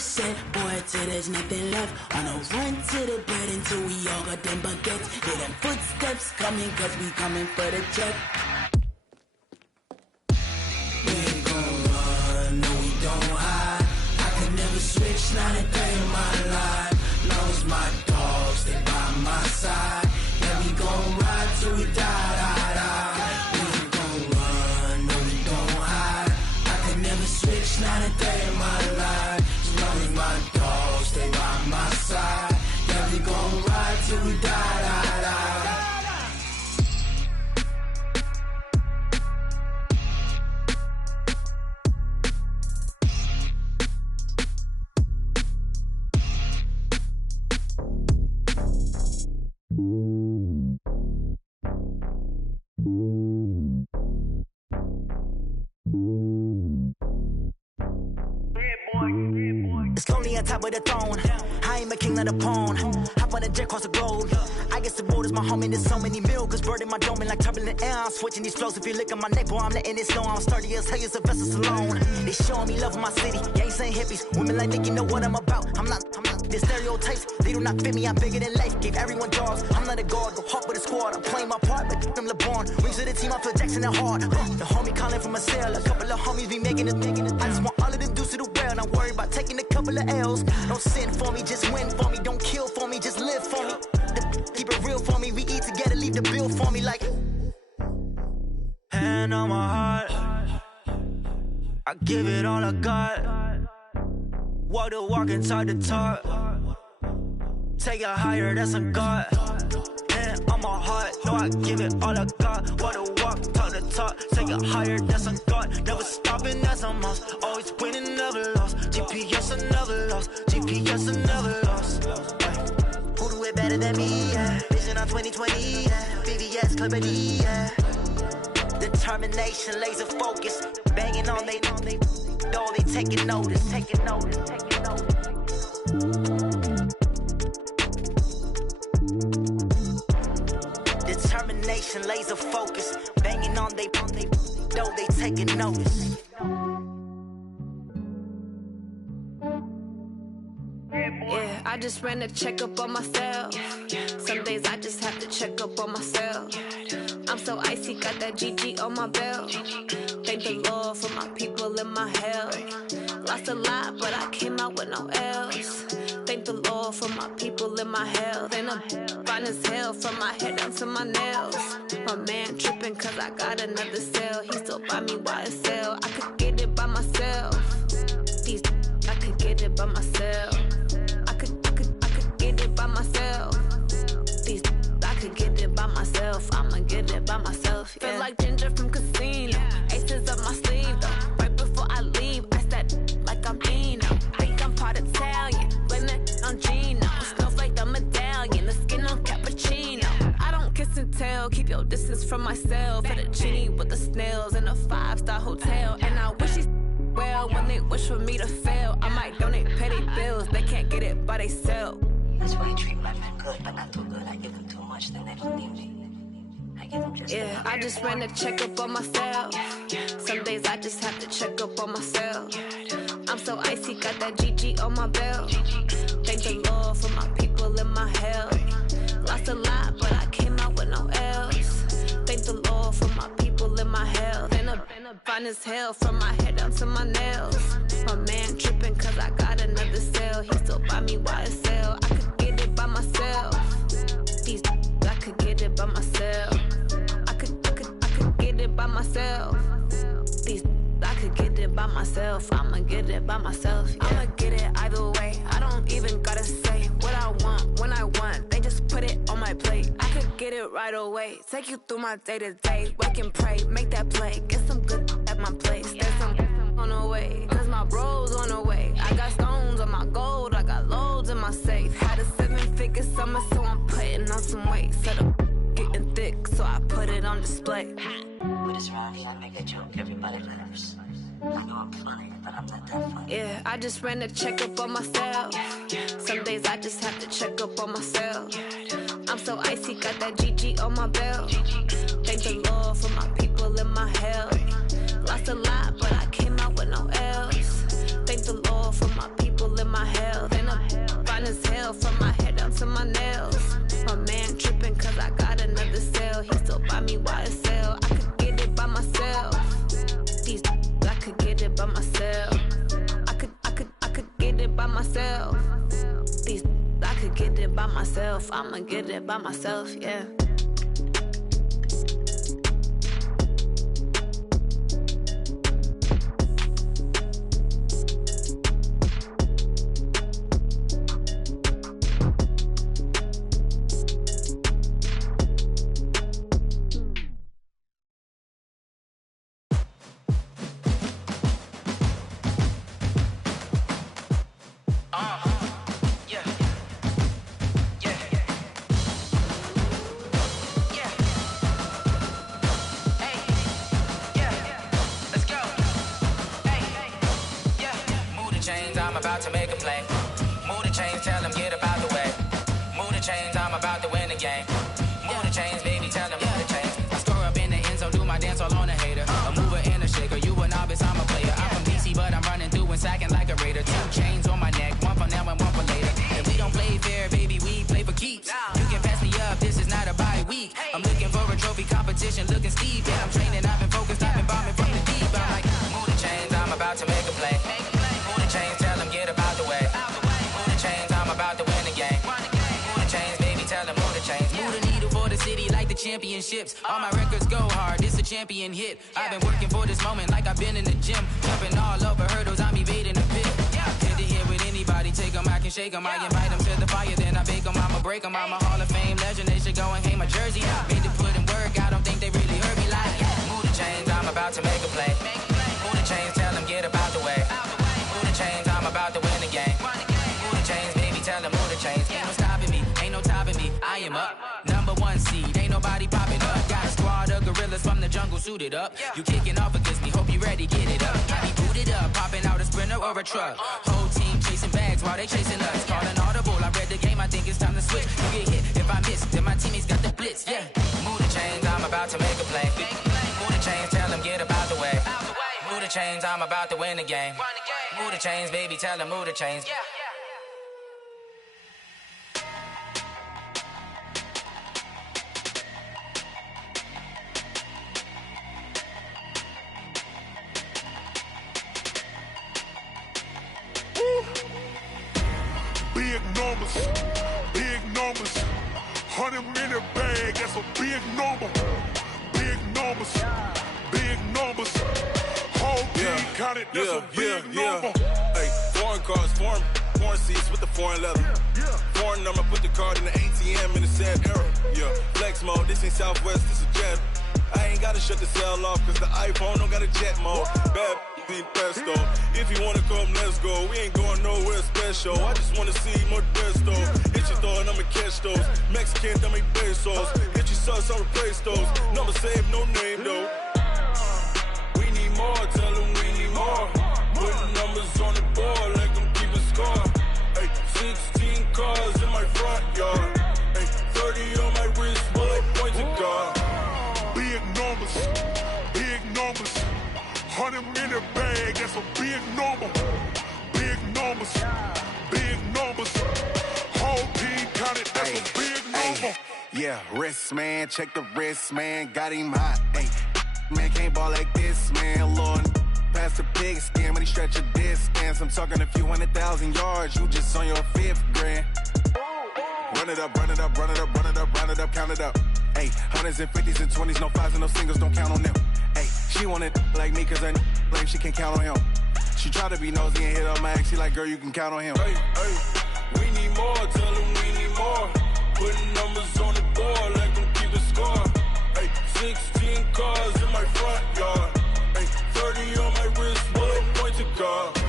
set, boy, till there's nothing left. On a run to the bed until we all got them baguettes. Hear them footsteps coming, cause we coming for the check. We ain't gon' run, no we don't hide. I could never switch, not a day in my life. Long as my dogs stay by my side. Yeah, we gon' ride till we die, die, die. We ain't gon' run, no we don't hide. I could never switch, not a day in my life. As long as my dogs stay by my side. Yeah, we gon' ride till we die, die, die. It's lonely on top of the throne. I ain't a king of the pawn. Hop on a jet across the globe. I guess the road is my home and there's so many milkers burning my dome and like turbulent air. I'm switching these flows. If you look at my neck, boy, I'm letting it snow. I'm sturdy as hell as a vessel alone. They showing me love in my city. Gangs ain't hippies. Women like Nick, you know what I'm about. I'm not the stereotypes. They do not fit me. I'm bigger than life. Gave everyone jobs. I'm not a guard. Go hard with a squad. I'm playing my part, but them LeBron. Rings to the team. I feel Jackson and hard. The homie calling from a cell. A couple of homies be making it. I just want all of them dudes to the well. Not worry about taking a couple of L's. Don't sin for me, just win for me. Don't kill for me, just live for me. Keep it real for me. We eat together, leave the bill for me like. Hand on my heart, I give it all I got. Walk the walk and talk the talk. Take it higher, that's a God. Hand on my heart, no, I give it all I got. Walk the walk, talk the talk. Take it higher, that's a God. Never stopping, that's a must. Always winning, never lost. GPS, I never lost. GPS, I never lost. Who do it better than me? Yeah. Vision on 2020. Yeah. VVS, Clarity. Yeah. Determination, laser focus. Banging on they know they taking notice. Taking notice. Taking notice. Determination, laser focus. Banging on they know they taking notice. Yeah, I just ran a checkup on myself. Some days I just have to check up on myself. I'm so icy, got that GG on my belt. Thank the Lord for my people in my health. Lost a lot, but I came out with no L's. Thank the Lord for my people in my health. And I'm fine as hell from my head down to my nails. My man tripping cause I got another cell. He still buy me YSL. I could get it by myself. These I could get it by myself. I could get it by myself. These I could get it by myself. I'ma get it by myself. Yeah. Feel like Ginger from Casino. Aces up my sleeve though. Right before I leave, I said like I'm Eno. Think I'm part Italian. Blame it on Gino. Smells like the medallion. The skin on cappuccino. I don't kiss and tell. Keep your distance from myself. For the genie with the snails in a 5-star hotel. And I wish she's well when they wish for me to fail. I might donate petty bills. They can't get it by they self. That's why you treat my men good, but not too good. I give them too much, then they don't need me. I give them just yeah, I just ran a checkup on myself. Some days I just have to check up on myself. I'm so icy, got that GG on my belt. Thank the Lord for my people in my health. Lost a lot, but I came out with no L's. Thank the Lord for my people in my health. And I'm fine as hell from my head down to my nails. My man tripping cause I got another cell. He still buy me YSL. I could get it by myself. These I could get it by myself. I could get it by myself. These I could get it by myself. I'ma get it by myself. Yeah. I'ma get it either way. I don't even gotta say what I want when I want. They just put it on my plate. I could get it right away. Take you through my day to day. Work and pray, make that play. Get some good at my place. There's some on the way. Cause my bro's on the way. I got stones on my gold. I got loads in my safe. Had a 7-figure summer, so I'm putting on some weight. Set up getting thick, so I put it on display. With this round here, I make a joke, everybody laughs. I know I'm funny, but I'm not that funny. Yeah, I just ran a checkup on myself. Some days I just have to check up on myself. I'm so icy, got that GG on my belt. Thank the Lord for my people in my health. Lost a lot, but I came out with no L's. Thank the Lord for my people in my myself from my head down to my nails. My man tripping cause I got another sale. He still buy me YSL. I could get it by myself. These I could get it by myself. I could get it by myself. These I could get it by myself. I'ma get it by myself, yeah. I'm about to make a play. Move the chains, tell them get about the way. Move the chains, I'm about to win the game. Move the chains, baby, tell them move the chains. I score up in the end zone, do my dance all on a hater. A mover and a shaker, you a novice, I'm a player. I'm from DC, but I'm running through and sacking like a raider. 2 chains on my neck, one for now and one for later. If we don't play fair, baby, we play for keeps. You can pass me up, this is not a bye week. I'm looking for a trophy competition, looking steep. Yeah, I'm training, I've been focused, I've been bombing from the deep. I'm like, move the chains, I'm about to make a play. Move the chains, tell them get about the way. Move the chains, I'm about to win the game. Move the chains, baby, tell them move the chains. Move the needle for the city like the championships. All my records go hard, it's a champion hit. I've been working for this moment like I've been in the gym. Jumping all over hurdles, I'm evading the pit. Head to head with anybody, take them, I can shake them. I invite them to the fire, then I bake them, I'ma break them. I'm a Hall of Fame legend, they should go and hang my jersey. Made to put in work, I don't think they really heard me like, move the chains, I'm about to make a play. Move the chains, tell them get about the way. Move the chains, I'm about to win the game. Move the chains, baby, tell them move the chains. Ain't no stopping me, ain't no topping me, I am up. Number 1 seed, ain't nobody popping up. Got a squad of gorillas from the jungle suited up. You kicking off against me, hope you ready, get it up. I be booted up, popping out a sprinter or a truck. Whole team chasing bags while they chasing us. Calling audible, I read the game, I think it's time to switch. You get hit, if I miss, then my teammates got the blitz, yeah. Move the chains, I'm about to make a play. Move the chains, tell them get about the way. Move the chains, I'm about to win the game. Move the chains, baby, tell them move the chains. Big numbers, big numbers. 100 minute bag, that's a big number. Big numbers, big numbers. Whole team counted, that's a big number. Hey, foreign cars, foreign seats with the foreign leather. Foreign number, put the card in the ATM in the sad era. Yeah, flex mode, this ain't Southwest, this is jet. I ain't gotta shut the cell off, cause the iPhone don't got a jet mode. Bad be pesto. If you wanna come, let's go. We ain't going nowhere special. I just wanna see more pesto. Hit your thought, I'ma catch those. Mexican, dummy pesos. Hit your sauce, I'll replace those. Number save, no name though. We need more, tell them we need more. Putting numbers on the board, like them keep a score. Hey, 16 cars in my front yard. Hey, 30 on my wrist, bullet point to God. Big numbers, big numbers. 100 minute bag, that's a big number. Big numbers, big numbers. Whole team counted, that's a big number. Yeah, wrist man, check the wrist man, got him hot. Ay, man can't ball like this, man. Lord, past the pig skin when he stretch a distance. I'm talking a few 100,000 yards, you just on your 5th grand. Run it up, run it up, run it up, run it up, round it up, count it up. Ay, 100s and 50s and 20s, no 5s and no singles, don't count on them. Ay, she want it like me, cause her like she can count on him. She try to be nosy and hit on my ex, she like, girl, you can count on him. Hey, hey, we need more, tell them we need more. Putting numbers on the board, like them keep a score. Hey, 16 cars in my front yard. Hey, 30 on my wrist, bullet point to God.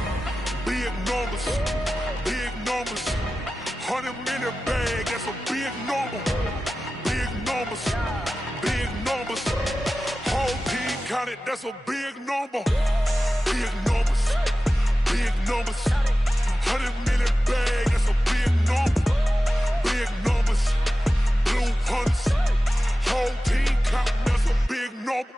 Big numbers, big numbers. 100 minute bag, that's a big number. Big numbers, big numbers. Whole team counted, that's a big number. Big numbers, big numbers. 100 minute bag, that's a big number. Big numbers, blue hunts. Whole team counting, that's a big number.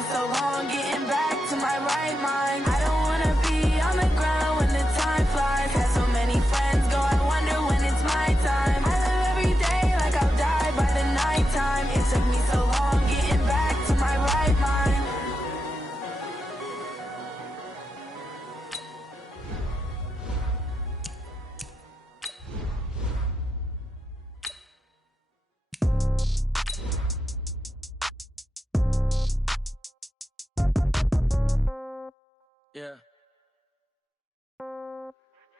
me so long getting back to my right mind. I don't wanna be on the ground when the time flies. Had so many friends go, I wonder when it's my time. I live every day like I'll die by the nighttime. It took me so long getting back to my right mind. Yeah.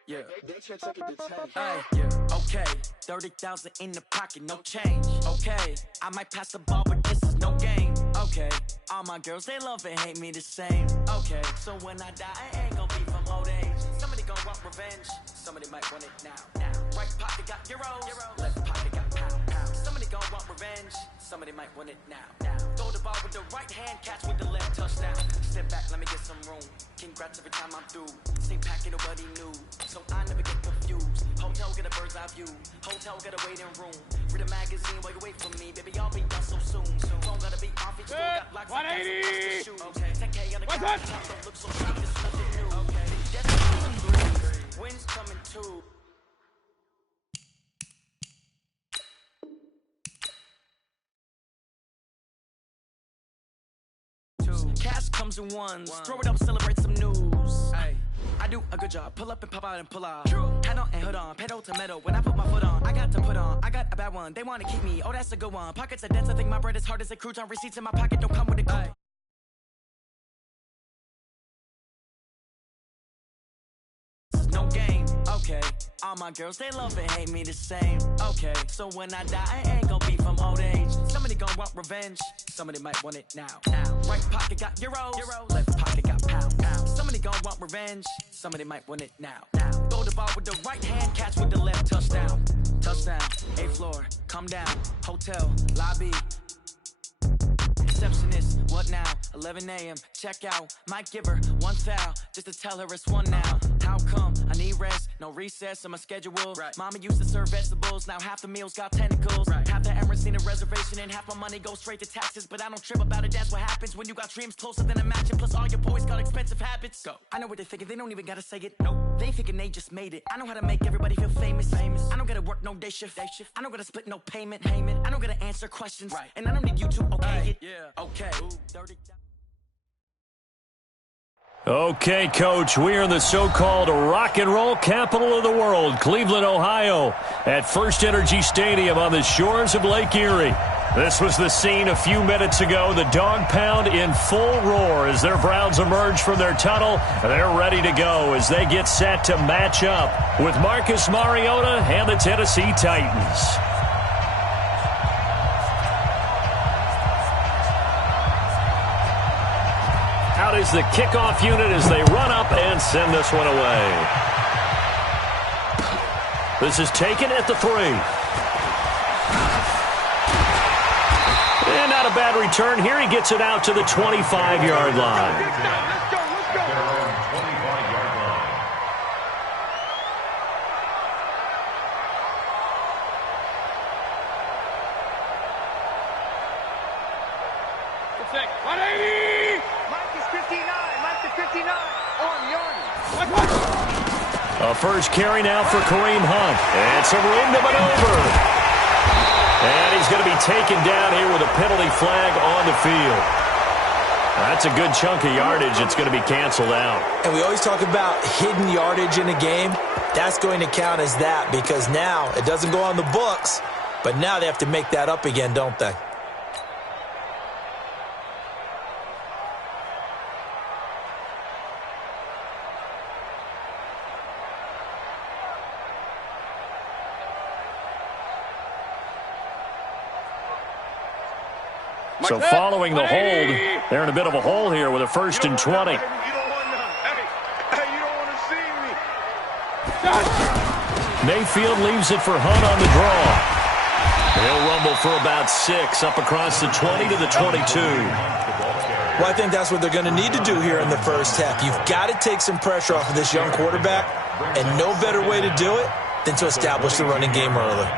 Yeah. Hey, yeah. Okay. 30,000 in the pocket, no change. Okay. I might pass the ball, but this is no game. Okay. All my girls, they love and hate me the same. Okay. So when I die, I ain't gonna be from old age. Somebody gonna want revenge. Somebody might want it now. Right pocket got euros. Left pocket got pound. Somebody gonna want revenge. Somebody might want it now. Throw the ball with the right hand, catch with the left, touchdown. Step back, let me get some room. Congrats every time I'm through. Stay packing nobody new, so I never get confused. Hotel get a bird's eye view. Hotel get a waiting room. Read a magazine while you wait for me, baby. I'll be done so soon. Phone gotta be off, each still got locks. 180. Okay, 10K on the ground. Don't look so sharp, it's nothing new. Okay, yes, wins coming too. Cash comes in ones. Throw it up, celebrate some news. Ay, I do a good job. Pull up and pop out and pull out. Head on and hood on. Pedal to metal. When I put my foot on, I got to put on. I got a bad one. They want to keep me. Oh, that's a good one. Pockets are dense. I think my bread is hard as a crouton. Receipts in my pocket don't come with a coupon. No game, okay. All my girls, they love and hate me the same. Okay, so when I die, I ain't gonna be from old age. Somebody gonna want revenge. Somebody might want it now. Right pocket got euros. Left pocket got pound. Somebody gonna want revenge. Somebody might want it now. Throw the ball with the right hand, catch with the left, touchdown. Touchdown, 8th floor, come down. Hotel, lobby. Receptionist, what now? 11 a.m. Check out. Might give her one foul just to tell her it's one now. How come? I need rest, no recess in my schedule. Right. Mama used to serve vegetables, now half the meals got tentacles. Right. Half the Emirates need a reservation and half my money goes straight to taxes. But I don't trip about it, that's what happens when you got dreams closer than a match. And plus all your boys got expensive habits. Go. I know what they're thinking, they don't even gotta say it. Nope. They thinking they just made it. I know how to make everybody feel famous. I don't gotta work no day shift. I don't gotta split no payment. I don't gotta answer questions. Right. And I don't need you to okay it. Yeah. Okay. Ooh. 30. Okay, Coach, we are in the so-called rock and roll capital of the world, Cleveland, Ohio, at First Energy Stadium on the shores of Lake Erie. This was the scene a few minutes ago. The dog pound in full roar as their Browns emerge from their tunnel. They're ready to go as they get set to match up with Marcus Mariota and the Tennessee Titans. Out is the kickoff unit as they run up and send this one away. This is taken at the 3. And not a bad return here. He gets it out to the 25-yard line. Let's go. 25-yard line. Six, 180! A first carry now for Kareem Hunt. And some room to maneuver. And he's going to be taken down here with a penalty flag on the field. That's a good chunk of yardage. It's going to be canceled out. And we always talk about hidden yardage in a game. That's going to count as that because now it doesn't go on the books, but now they have to make that up again, don't they? So following the hold, they're in a bit of a hole here with a 1st and 20. Mayfield leaves it for Hunt on the draw. He'll rumble for about 6 up across the 20 to the 22. Well, I think that's what they're going to need to do here in the first half. You've got to take some pressure off of this young quarterback, and no better way to do it than to establish the running game early.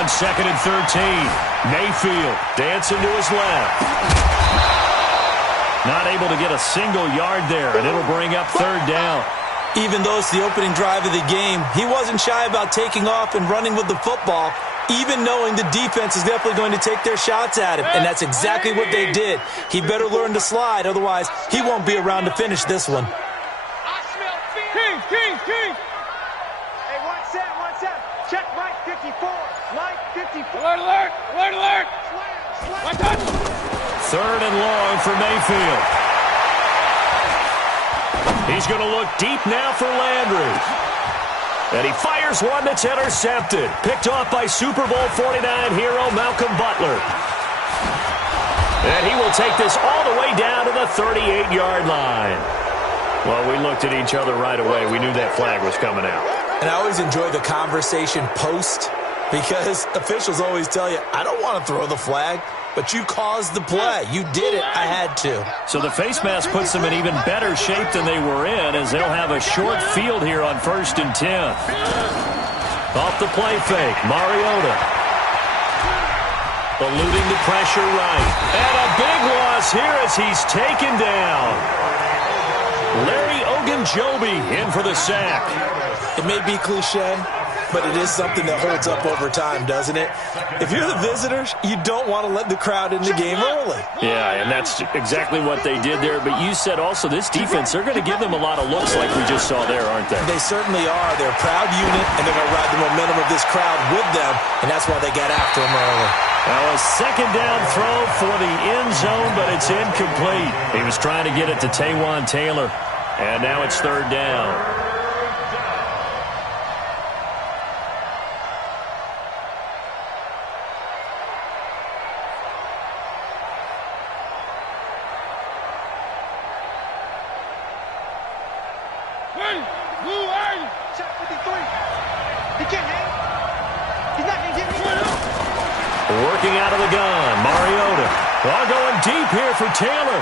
on 2nd and 13. Mayfield dancing to his left. Not able to get a single yard there, and it'll bring up 3rd down. Even though it's the opening drive of the game, he wasn't shy about taking off and running with the football, even knowing the defense is definitely going to take their shots at him, and that's exactly what they did. He better learn to slide, otherwise he won't be around to finish this one. King. Hey, one set. Check Mike 54. Mike 54. Alert. 3rd and long for Mayfield. He's going to look deep now for Landry. And he fires one that's intercepted. Picked off by Super Bowl 49 hero Malcolm Butler. And he will take this all the way down to the 38-yard line. Well, we looked at each other right away. We knew that flag was coming out. And I always enjoy the conversation post, because officials always tell you, I don't want to throw the flag, but you caused the play. You did it. I had to. So the face mask puts them in even better shape than they were in, as they'll have a short field here on 1st and 10. Off the play fake, Mariota. Eluding the pressure right. And a big loss here as he's taken down. Larry Ogunjobi in for the sack. It may be cliche, but it is something that holds up over time, doesn't it? If you're the visitors, you don't want to let the crowd in the game early. Yeah, and that's exactly what they did there. But you said also this defense, they're going to give them a lot of looks like we just saw there, aren't they? They certainly are. They're a proud unit, and they're going to ride the momentum of this crowd with them, and that's why they got after them early. Now a 2nd down throw for the end zone, but it's incomplete. He was trying to get it to Taywan Taylor, and now it's 3rd down. Working out of the gun, Mariota. Well, going deep here for Taylor.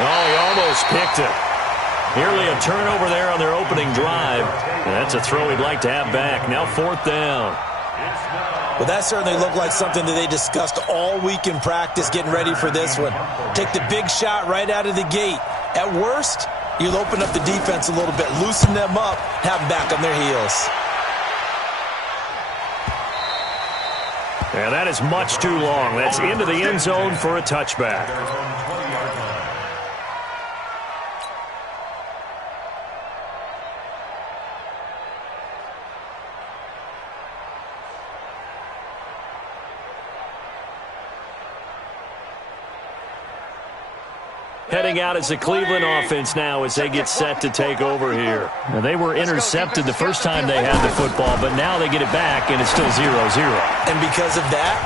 Oh, he almost picked it. Nearly a turnover there on their opening drive. And that's a throw he'd like to have back. Now 4th down. Well, that certainly looked like something that they discussed all week in practice getting ready for this one. Take the big shot right out of the gate. At worst, you'll open up the defense a little bit, loosen them up, have them back on their heels. And that is much too long. That's into the end zone for a touchback. Heading out as the Cleveland offense now as they get set to take over here. Now, they were intercepted the first time they had the football, but now they get it back, and it's still 0-0. And because of that,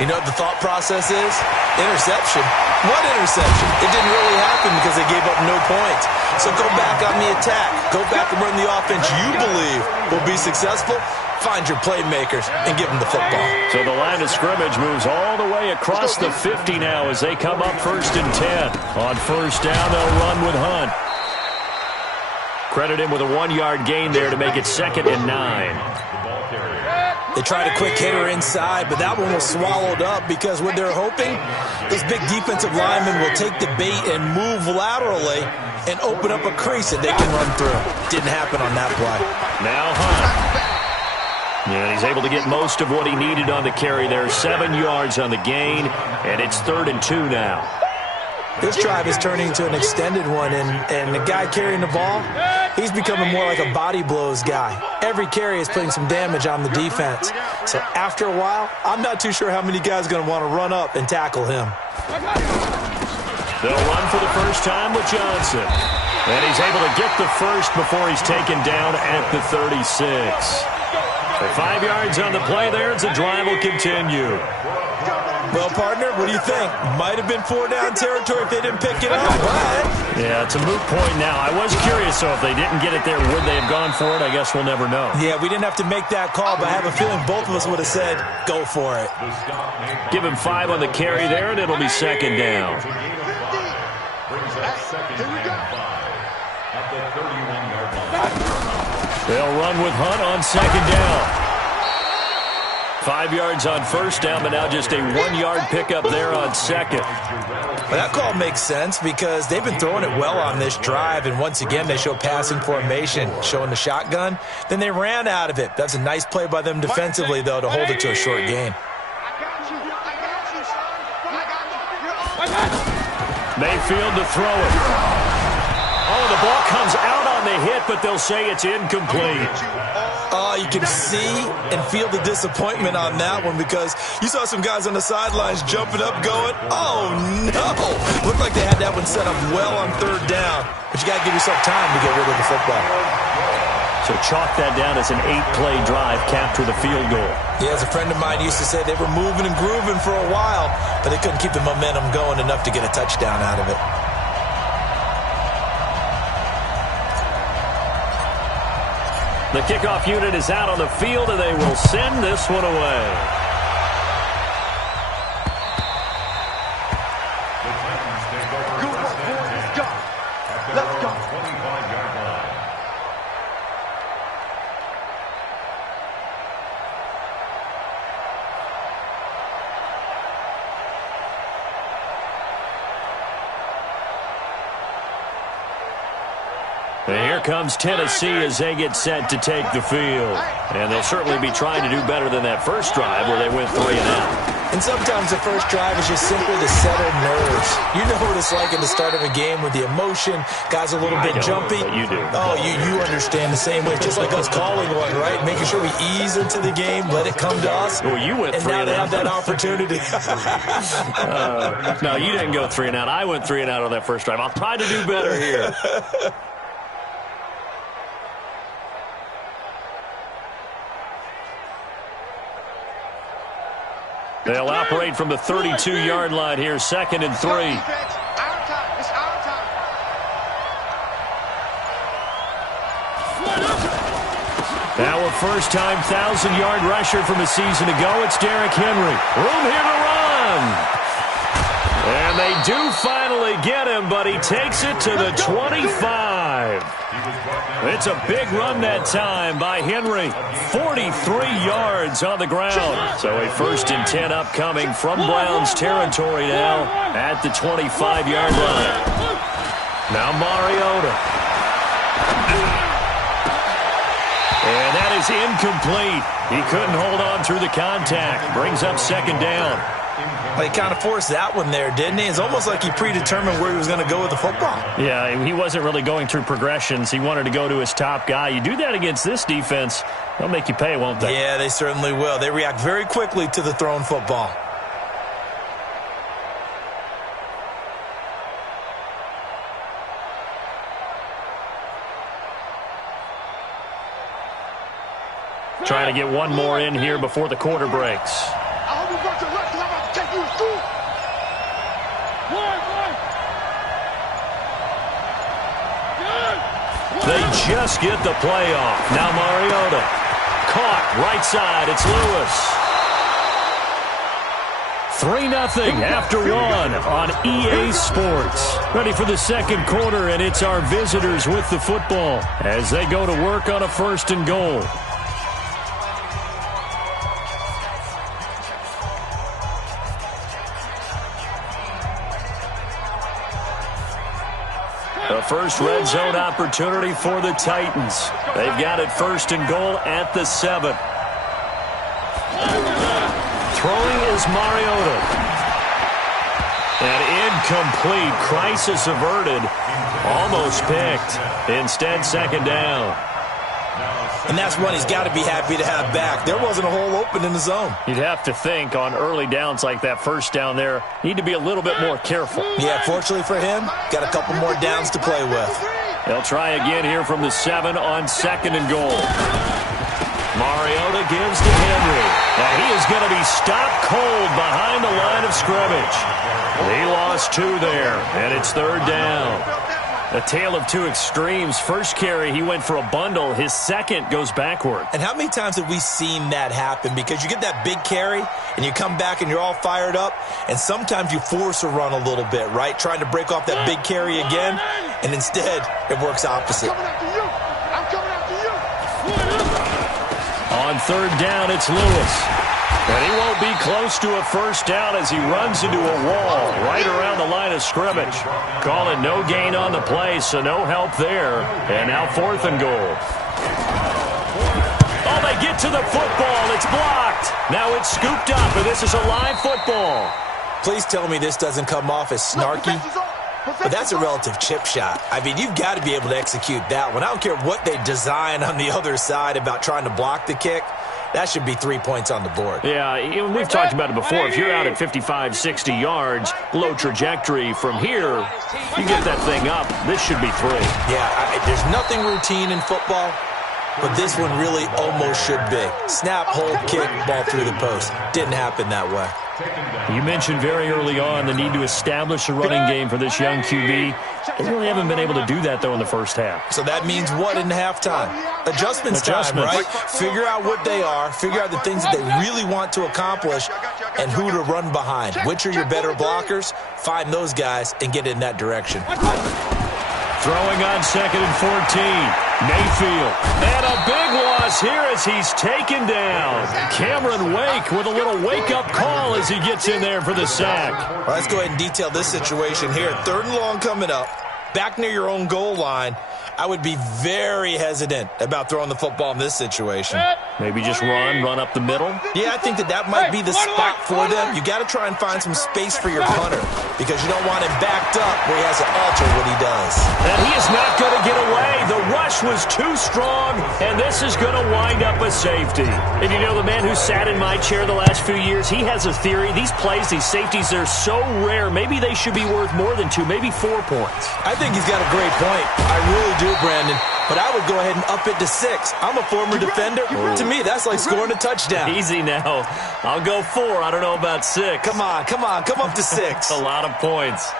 you know what the thought process is? Interception. What interception? It didn't really happen because they gave up no points. So go back on the attack. Go back and run the offense you believe will be successful. Find your playmakers and give them the football. So the line of scrimmage moves all the way across the 50 now as they come up 1st and 10. On 1st down, they'll run with Hunt. Credit him with a 1-yard gain there to make it 2nd and 9. They tried a quick hitter inside, but that one was swallowed up because what they're hoping, this big defensive lineman will take the bait and move laterally and open up a crease that they can run through. Didn't happen on that play. Now Hunt. Yeah, he's able to get most of what he needed on the carry there. 7 yards on the gain, and it's 3rd and 2 now. This drive is turning into an extended one, and the guy carrying the ball, he's becoming more like a body blows guy. Every carry is putting some damage on the defense. So after a while, I'm not too sure how many guys are going to want to run up and tackle him. They'll run for the first time with Johnson. And he's able to get the first before he's taken down at the 36. For 5 yards on the play there, as the drive will continue. Well, partner, what do you think? Might have been 4-down territory if they didn't pick it up, but... Yeah, it's a moot point now. I was curious, so if they didn't get it there, would they have gone for it? I guess we'll never know. Yeah, we didn't have to make that call, but I have a feeling both of us would have said, go for it. Give him 5 on the carry there, and it'll be 2nd down. They'll run with Hunt on 2nd down. 5 yards on first down, but now just a 1-yard pickup there on second. Well, that call makes sense because they've been throwing it well on this drive, and once again they show passing formation, showing the shotgun. Then they ran out of it. That's a nice play by them defensively, though, to hold it to a short gain. Mayfield to throw it. Oh, the ball comes out on the hit, but they'll say it's incomplete. Oh, you can see and feel the disappointment on that one because you saw some guys on the sidelines jumping up going, oh, no. Looked like they had that one set up well on third down, but you got to give yourself time to get rid of the football. So chalk that down as an 8-play drive capped with a field goal. Yeah, as a friend of mine used to say, they were moving and grooving for a while, but they couldn't keep the momentum going enough to get a touchdown out of it. The kickoff unit is out on the field, and they will send this one away. Let's go. And here comes Tennessee as they get set to take the field. And they'll certainly be trying to do better than that first drive where they went 3 and out. And sometimes the first drive is just simply to settle nerves. You know what it's like at the start of a game with the emotion. Guys a little bit jumpy. You do. Oh, you understand the same way. Just like us calling one, right? Making sure we ease into the game, let it come to us. Well, you went 3 and out. And now they have that opportunity. No, you didn't go 3 and out. I went 3 and out on that first drive. I'll try to do better here. They'll operate from the 32-yard line here, 2nd and 3. Now a first-time 1,000-yard rusher from a season ago. It's Derrick Henry. Room here to run. And they do finally get him, but he takes it to the 25. It's a big run that time by Henry. 43 yards on the ground. So a 1st and 10 upcoming from Browns territory now at the 25-yard line. Now Mariota. And that is incomplete. He couldn't hold on through the contact. Brings up 2nd down. Well, he kind of forced that one there, didn't he? It's almost like he predetermined where he was going to go with the football. Yeah, he wasn't really going through progressions. He wanted to go to his top guy. You do that against this defense, they'll make you pay, won't they? Yeah, they certainly will. They react very quickly to the thrown football. Trying to get one more in here before the quarter breaks. I hope you got your rest, 'cause I'm about to take you to school. They just get the play off. Now Mariota. Caught right side. It's Lewis. 3-0 after 1 on EA Sports. Ready for the second quarter, and it's our visitors with the football as they go to work on a 1st and goal. The first red zone opportunity for the Titans. They've got it 1st and goal at the 7. Throwing is Mariota. And incomplete. Crisis averted. Almost picked. Instead, 2nd down. And that's one he's got to be happy to have back. There wasn't a hole open in the zone. You'd have to think on early downs like that first down there, need to be a little bit more careful. Yeah, fortunately for him, got a couple more downs to play with. They'll try again here from the 7 on 2nd and goal. Mariota gives to Henry. Now he is going to be stopped cold behind the line of scrimmage. He lost 2 there, and it's 3rd down. A tale of two extremes. First carry, he went for a bundle. His second goes backward. And how many times have we seen that happen? Because you get that big carry, and you come back and you're all fired up, and sometimes you force a run a little bit, right? Trying to break off that big carry again, and instead it works opposite. On 3rd down, it's Lewis. And he won't be close to a first down as he runs into a wall right around the line of scrimmage. Calling no gain on the play, so no help there. And now 4th and goal. Oh, they get to the football. It's blocked. Now it's scooped up, and this is a live football. Please tell me this doesn't come off as snarky, but that's a relative chip shot. I mean, you've got to be able to execute that one. I don't care what they design on the other side about trying to block the kick. That should be 3 points on the board. Yeah, we've talked about it before. If you're out at 55, 60 yards, low trajectory from here, you get that thing up. This should be 3. Yeah, there's nothing routine in football, but this one really almost should be. Snap, hold, kick, ball through the post. Didn't happen that way. You mentioned very early on the need to establish a running game for this young QB. They really haven't been able to do that, though, in the first half. So that means what in halftime? Adjustments time, right? Figure out what they are, figure out the things that they really want to accomplish, and who to run behind. Which are your better blockers? Find those guys and get in that direction. Throwing on 2nd and 14. Mayfield. And a big loss here as he's taken down. Cameron Wake with a little wake-up call as he gets in there for the sack. Well, let's go ahead and detail this situation here. 3rd and long coming up. Back near your own goal line. I would be very hesitant about throwing the football in this situation. Maybe just run up the middle? Yeah, I think that might be the spot for them. You got to try and find some space for your punter because you don't want him backed up where he has to alter what he does. And he is not going to get away. The rush was too strong, and this is going to wind up a safety. And you know, the man who sat in my chair the last few years, he has a theory. These plays, these safeties, they're so rare. Maybe they should be worth more than 2, maybe 4 points. I think he's got a great point. I really do, Brandon. But I would go ahead and up it to 6. I'm a former defender. To me, that's like scoring a touchdown. Easy now. I'll go 4. I don't know about 6. Come on. Come up to 6. A lot of points.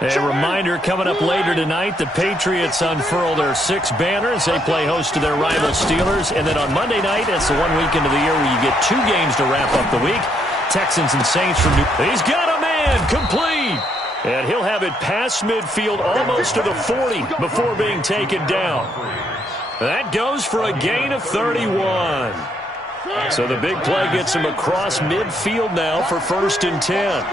A reminder coming up later tonight, the Patriots unfurl their 6 banners. They play host to their rival Steelers. And then on Monday night, it's the one weekend of the year where you get 2 games to wrap up the week. Texans and Saints from New York. He's got a man complete. And he'll have it past midfield almost to the 40 before being taken down. That goes for a gain of 31. So the big play gets him across midfield now for 1st and 10.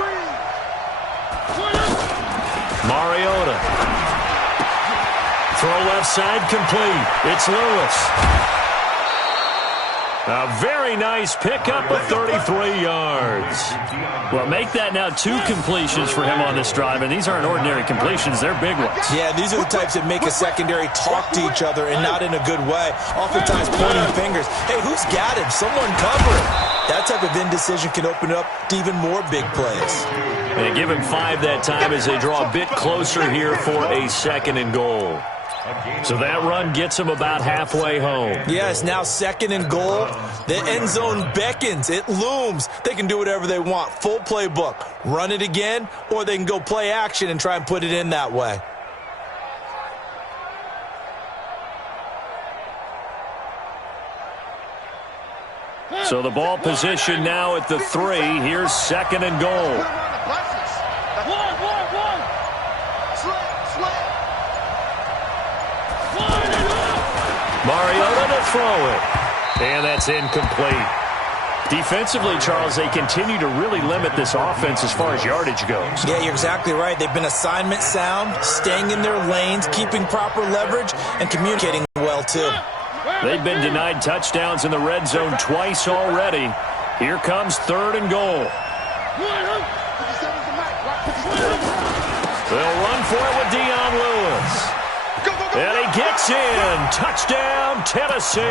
Mariota. Throw left side complete. It's Lewis. A very nice pickup of 33 yards. Well, make that now 2 completions for him on this drive, and these aren't ordinary completions. They're big ones. Yeah, these are the types that make a secondary talk to each other and not in a good way. Oftentimes pointing fingers. Hey, who's got him? Someone cover him. That type of indecision can open up to even more big plays. They give him 5 that time as they draw a bit closer here for a 2nd and goal. So that run gets him about halfway home. Yes, now 2nd and goal. The end zone beckons. It looms. They can do whatever they want. Full playbook. Run it again, or they can go play action and try and put it in that way. So the ball position now at the 3. Here's 2nd and goal. Mariota to throw it. And that's incomplete. Defensively, Charles, they continue to really limit this offense as far as yardage goes. Yeah, you're exactly right. They've been assignment sound, staying in their lanes, keeping proper leverage, and communicating well, too. They've been denied touchdowns in the red zone twice already. Here comes 3rd and goal. They'll run for it with Dion Lewis. And he gets in. Touchdown, Tennessee.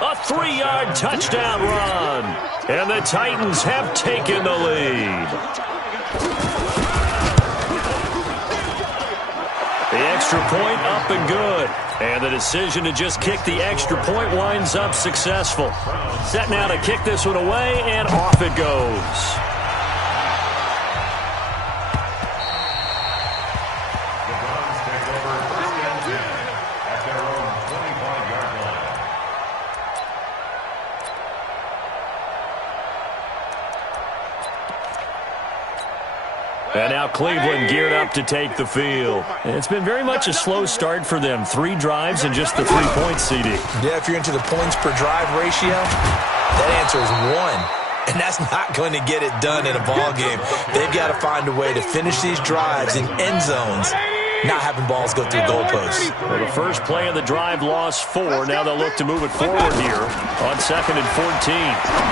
A 3-yard touchdown run. And the Titans have taken the lead. The extra point up and good. And the decision to just kick the extra point winds up successful. Set now to kick this one away, and off it goes. And now Cleveland geared up to take the field. It's been very much a slow start for them. 3 drives and just the 3 points, CD. Yeah, if you're into the points per drive ratio, that answer is 1. And that's not going to get it done in a ball game. They've got to find a way to finish these drives in end zones, not having balls go through goalposts. Well, the first play of the drive lost 4. Now they'll look to move it forward here on 2nd and 14.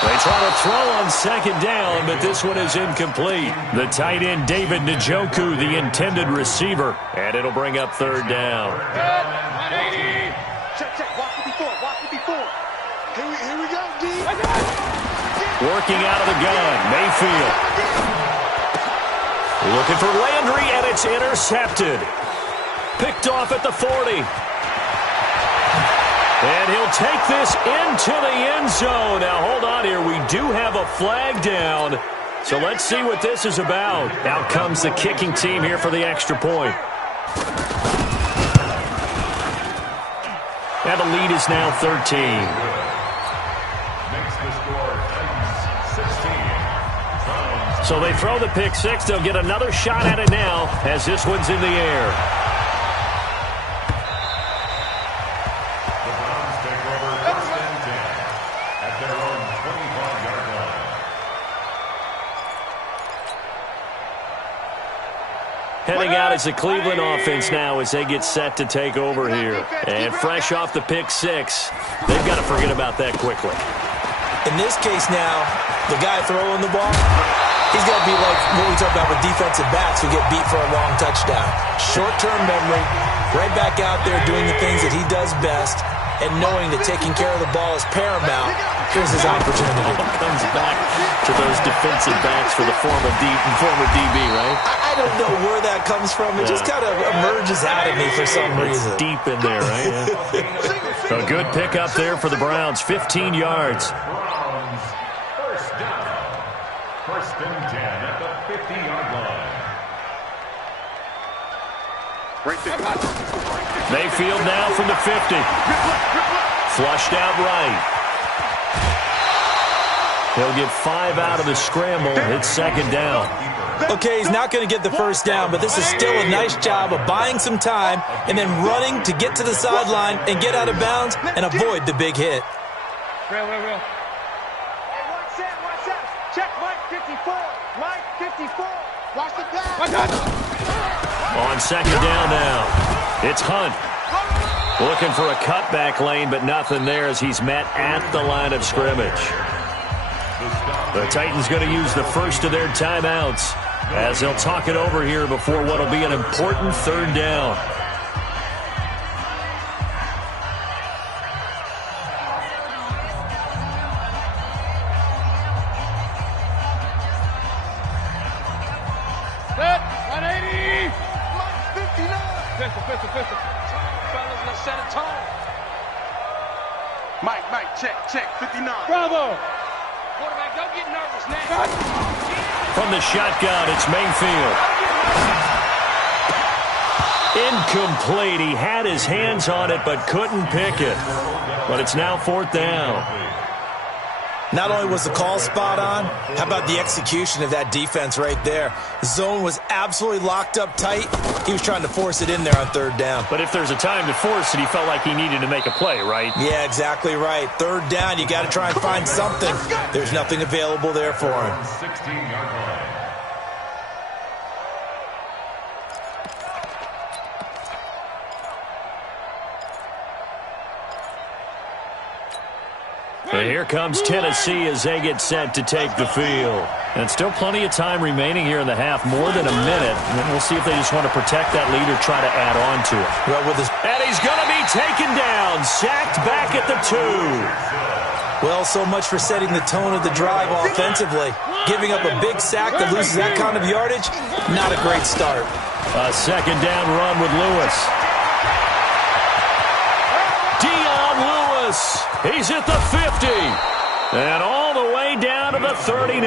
They try to throw on 2nd down, but this one is incomplete. The tight end, David Njoku, the intended receiver. And it'll bring up 3rd down. Check, check. Walk it before. Here we go, D. Working out of the gun, Mayfield. Looking for Landry, and it's intercepted. Picked off at the 40. And he'll take this into the end zone. Now, hold on here. We do have a flag down. So let's see what this is about. Out comes the kicking team here for the extra point. And the lead is now 13. So they throw the pick 6. They'll get another shot at it now as this one's in the air. Heading out is the Cleveland offense now as they get set to take over here. And fresh off the pick 6, they've got to forget about that quickly. In this case now, the guy throwing the ball, he's got to be like what we talk about with defensive backs who get beat for a long touchdown. Short-term memory, right back out there doing the things that he does best, and knowing that taking care of the ball is paramount. Here's his opportunity. Comes back to those defensive backs for the former DB, right? I don't know where that comes from. It just kind of emerges out of me for some reason. It's deep in there, right? Yeah. A good pick up there for the Browns. 15 yards. First down. 1st and 10 at the 50-yard line. Mayfield now from the 50. Flushed out right. He'll get 5 out of the scramble. It's 2nd down. Okay, he's not going to get the first down, but this is still a nice job of buying some time and then running to get to the sideline and get out of bounds and avoid the big hit. Real. Hey, one set. Check Mike 54. Mike 54. Watch the pass. On 2nd down now. It's Hunt. Looking for a cutback lane, but nothing there as he's met at the line of scrimmage. The Titans going to use the first of their timeouts as they'll talk it over here before what will be an important 3rd down. Set, 180. 59. Pistol. Fellas, let's set a tone. Mike, check, 59. Bravo. Quarterback, don't get nervous now. From the shotgun, it's Mayfield. Incomplete. He had his hands on it but couldn't pick it. But it's now 4th down. Not only was the call spot on, how about the execution of that defense right there? The zone was absolutely locked up tight. He was trying to force it in there on 3rd down. But if there's a time to force it, he felt like he needed to make a play, right? Yeah, exactly right. 3rd down, you got to try and find something. There's nothing available there for him. 16-yard line. And here comes Tennessee as they get set to take the field. And still plenty of time remaining here in the half, more than a minute. And then we'll see if they just want to protect that lead or try to add on to it. Well, with his... And he's going to be taken down, sacked back at the 2. Well, so much for setting the tone of the drive offensively. Giving up a big sack that loses that kind of yardage, not a great start. A 2nd down run with Lewis. He's at the 50. And all the way down to the 39.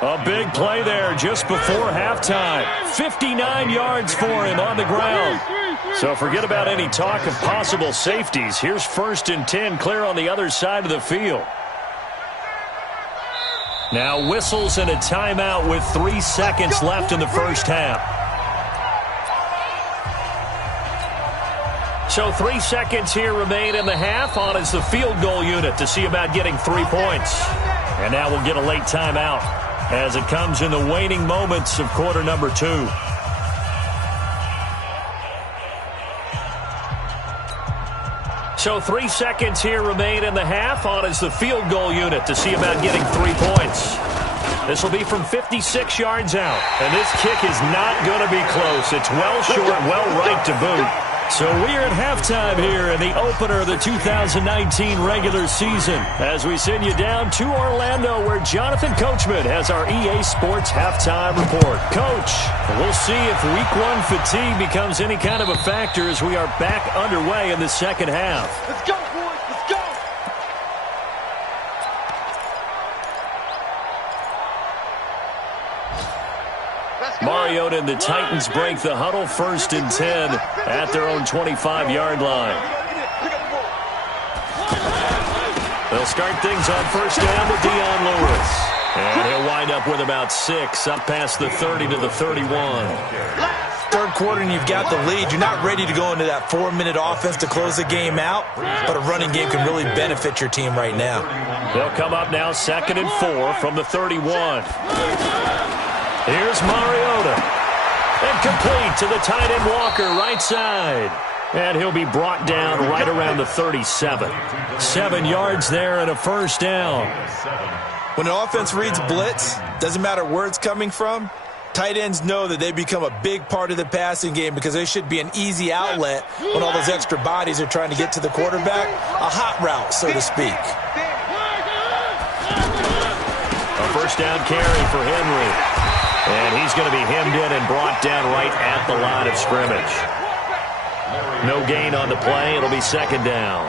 A big play there just before halftime. 59 yards for him on the ground. So forget about any talk of possible safeties. Here's 1st and 10 clear on the other side of the field. Now whistles and a timeout with 3 seconds left in the first half. So 3 seconds here remain in the half. On is the field goal unit to see about getting 3 points. And now we'll get a late timeout as it comes in the waning moments of quarter number 2. So 3 seconds here remain in the half. On is the field goal unit to see about getting 3 points. This will be from 56 yards out. And this kick is not going to be close. It's well short, well right to boot. So we're at halftime here in the opener of the 2019 regular season as we send you down to Orlando where Jonathan Coachman has our EA Sports halftime report. Coach, we'll see if week 1 fatigue becomes any kind of a factor as we are back underway in the second half. Let's go, boys. Let's go. Mariota and the Titans break the huddle, 1st and 10 at their own 25-yard line. They'll start things on 1st down with Dion Lewis. And he'll wind up with about 6, up past the 30 to the 31. Third quarter and you've got the lead. You're not ready to go into that 4-minute offense to close the game out, but a running game can really benefit your team right now. They'll come up now 2nd and 4 from the 31. Here's Mariota. And complete to the tight end Walker, right side. And he'll be brought down right around the 37. 7 yards there and a 1st down. When an offense reads blitz, doesn't matter where it's coming from, tight ends know that they become a big part of the passing game because they should be an easy outlet when all those extra bodies are trying to get to the quarterback. A hot route, so to speak. A 1st down carry for Henry. And he's going to be hemmed in and brought down right at the line of scrimmage. No gain on the play. It'll be 2nd down.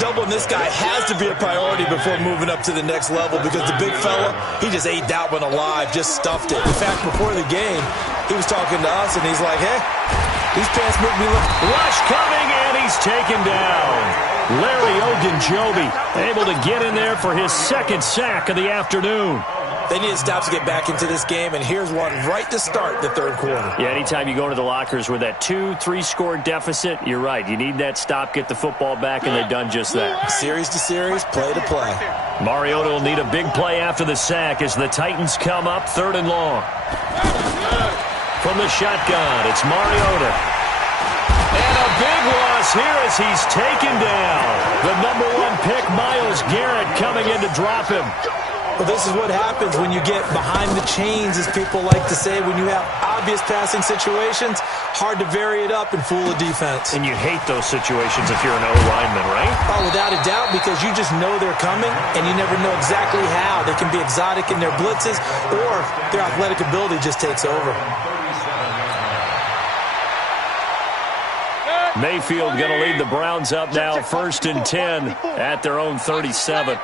Doubling this guy has to be a priority before moving up to the next level because the big fella, he just ate that one alive, just stuffed it. In fact, before the game, he was talking to us, and he's like, hey, these pants make me look... Rush coming, and he's taken down. Larry Ogunjobi able to get in there for his 2nd sack of the afternoon. They need to stop to get back into this game, and here's one right to start the 3rd quarter. Yeah, anytime you go into the lockers with that 2-3 score deficit, you're right. You need that stop, get the football back, and they've done just that. Series to series, play to play. Mariota will need a big play after the sack as the Titans come up 3rd and long. From the shotgun, it's Mariota. And a big loss here as he's taken down. The number 1 pick, Myles Garrett, coming in to drop him. Well, this is what happens when you get behind the chains, as people like to say. When you have obvious passing situations, hard to vary it up and fool a defense. And you hate those situations if you're an O-lineman, right? Oh, without a doubt, because you just know they're coming, and you never know exactly how. They can be exotic in their blitzes, or their athletic ability just takes over. Mayfield going to lead the Browns up now, 1st and 10 at their own 37.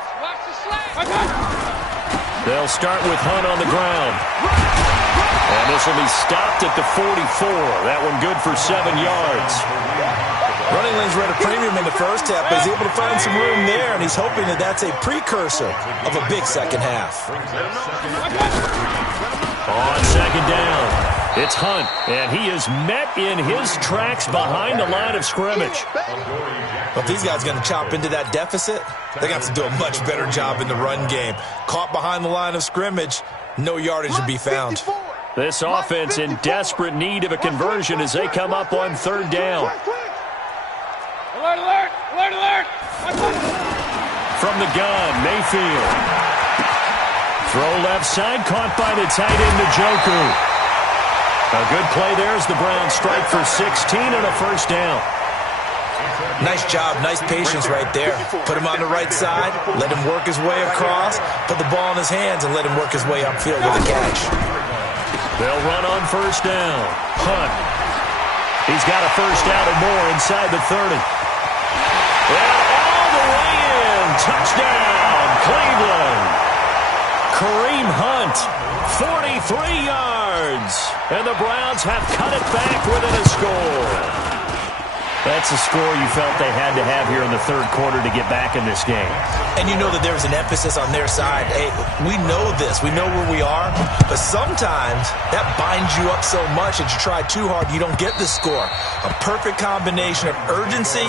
They'll start with Hunt on the ground. And this will be stopped at the 44. That one good for 7 yards. Running lanes were at a premium in the first half, but he's able to find some room there, and he's hoping that that's a precursor of a big second half. On 2nd down, it's Hunt, and he is met in his tracks behind the line of scrimmage. But if these guys are going to chop into that deficit, they're going to have to do a much better job in the run game. Caught behind the line of scrimmage, no yardage to be found. This offense in desperate need of a conversion as they come up on 3rd down. Alert, alert, alert, alert. From the gun, Mayfield. Throw left side, caught by the tight end, Njoku. A good play there as the Browns strike for 16 and a 1st down. Nice job, nice patience right there. Put him on the right side, let him work his way across, put the ball in his hands, and let him work his way upfield with a catch. They'll run on 1st down. Hunt. He's got a 1st down and more inside the 30. And all the way in. Touchdown, Cleveland. Kareem Hunt, 43 yards. And the Browns have cut it back within a score. That's a score you felt they had to have here in the third quarter to get back in this game. And you know that there was an emphasis on their side. Hey, we know this. We know where we are. But sometimes that binds you up so much that you try too hard, you don't get the score. A perfect combination of urgency,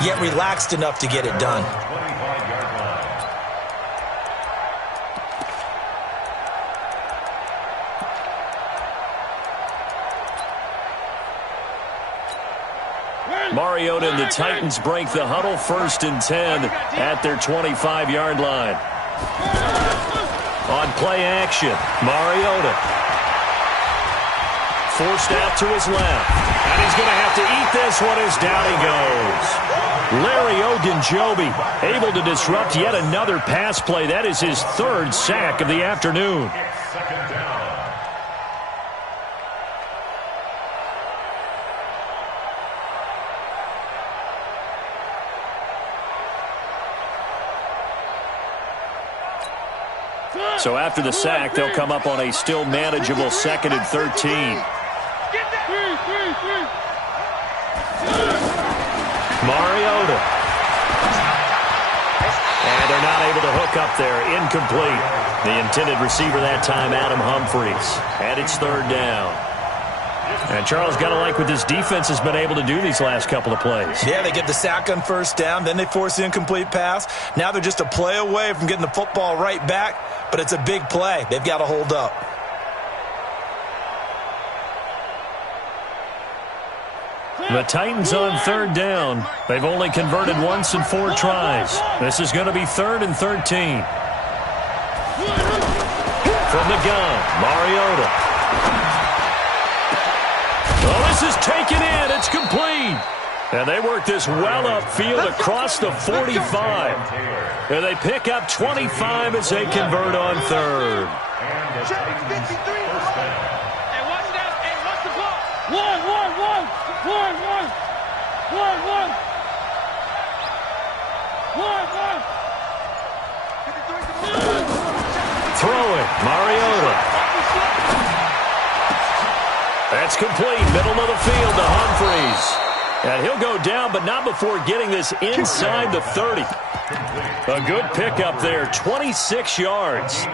yet relaxed enough to get it done. Mariota and the Titans break the huddle, 1st and 10 at their 25-yard line. On play action, Mariota. Forced out to his left. And he's going to have to eat this one as down he goes. Larry Ogunjobi able to disrupt yet another pass play. That is his 3rd sack of the afternoon. So after the sack, they'll come up on a still manageable 2nd and 13. Mariota. And they're not able to hook up there. Incomplete. The intended receiver that time, Adam Humphries. And it's 3rd down. And Charles, got to like what this defense has been able to do these last couple of plays. Yeah, they get the sack on 1st down, then they force the incomplete pass. Now they're just a play away from getting the football right back, but it's a big play. They've got to hold up. The Titans on 3rd down. They've only converted once in 4 tries. This is going to be 3rd and 13. From the gun, Mariota. Well, this is taken in. It's complete. And they work this well upfield across the 45. And they pick up 25 as they convert on 3rd. Throw it, Mariota. That's complete, middle of the field to Humphries. And he'll go down, but not before getting this inside the 30. A good pickup there, 26 yards.